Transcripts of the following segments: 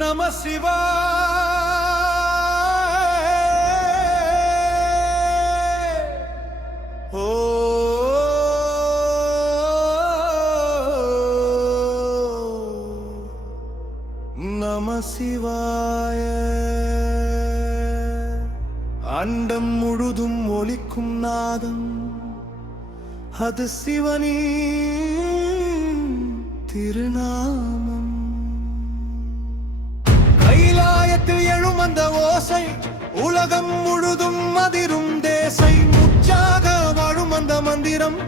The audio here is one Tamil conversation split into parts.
நம சிவாய. ஓ நம சிவாய. அண்டம் முழுதும் ஒலிக்கும் நாதம் அது சிவனின் திருநாமம். கைலாயத்தில் எழும் அந்த ஓசை உலகம் முழுதும் அதிரும் தேசை. முச்சாக வாழும் அந்த மந்திரம்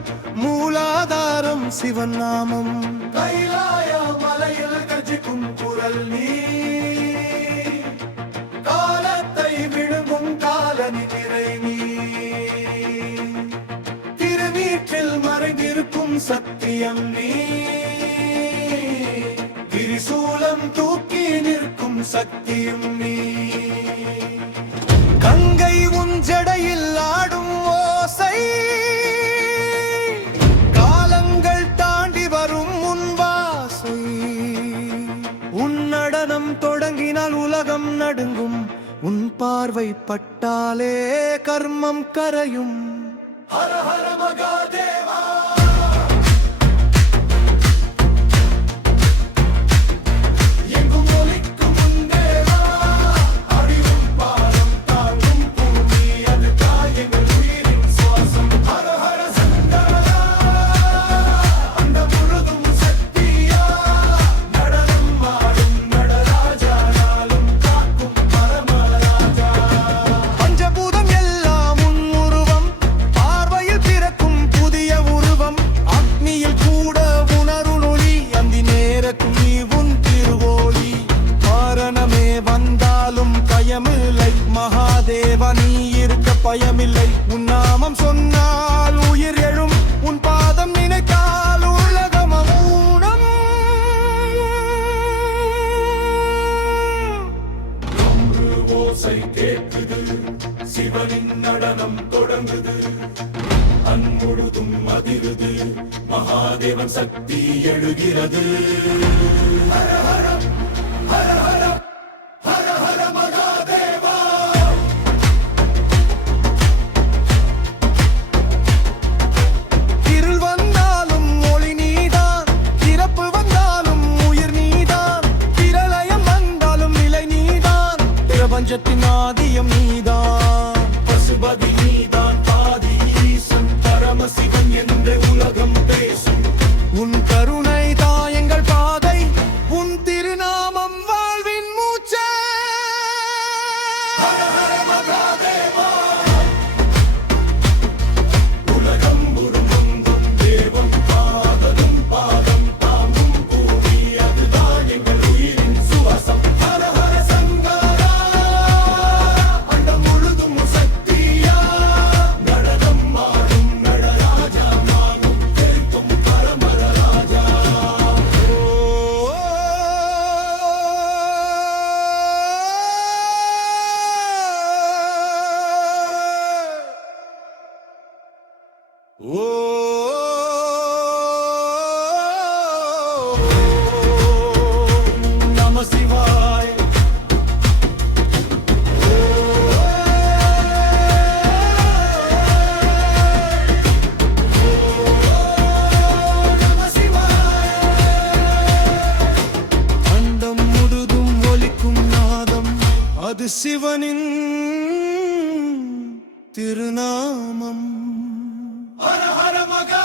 மூலாதாரம் சிவன் நாமம். கைலாய மலையில் கர்ஜிக்கும் குரல் நீ, காலத்தை விழுங்கும் காலனி நிறை நீ. திருவீற்றில் மறைந்திருக்கும் சத்தியம் நீ, திரிசூலம் தூக்கி நிற்கும் சக்தியும் நீ. கங்கை உன் ஜடையில் ஆடும் ஓசை, காலங்கள் தாண்டி வரும் உன் வாசை. உன் நடனம் தொடங்கினால் உலகம் நடுங்கும், உன் பார்வை பட்டாலே கர்மம் கரையும். ஹர ஹர மகாதேவா. மகாதேவா நீ இருக்க பயமில்லை, உன் நாமம் சொன்னால் உயிர் எழும், உன் பாதம் நினைத்தால் உலகம் அமூனம். ஓசை கேட்குது, சிவனின் நடனம் தொடங்குது, அன்பொழுதும் அதிருது, மகாதேவன் சக்தி எழுகிறது. ஹர ஹர ஹர ஹர ஹர ஹர மகாதேவா. இருள் வந்தாலும் ஒளி நீதான், பிறப்பு வந்தாலும் உயிர் நீதான், பிரளயம் வந்தாலும் நிலை நீதான், பிரபஞ்சத்தின் ஆதியம் நீதான். பசுபதி நீதான், பாதி ஈசன், பரமசிவன் என்று உலகம் பேசும். உன் கருணை தான் எங்கள் பாதை, உன் திருநாமம் வாழ்வின் மூச்சே. ஹர ஹர மகாதேவா. உலகம் உருவங்கும் தேவம் பாதலும் பாதம் தாங்கும் பூமி, அதுதான் எங்கள் உயிரின் சுவாசம். ஹர ஹர சங்கரா. அண்டம் முழுதும் சக்தியா, நடனம் ஆடும் நடராஜா நாமும் தெரிக்கும் பரமராஜா. ஓ நம சிவாய. நம சிவாய. அண்டம் முழுதும் ஒலிக்கும் நாதம் அது சிவனின் திருநாமம். ஹர ஹர மகா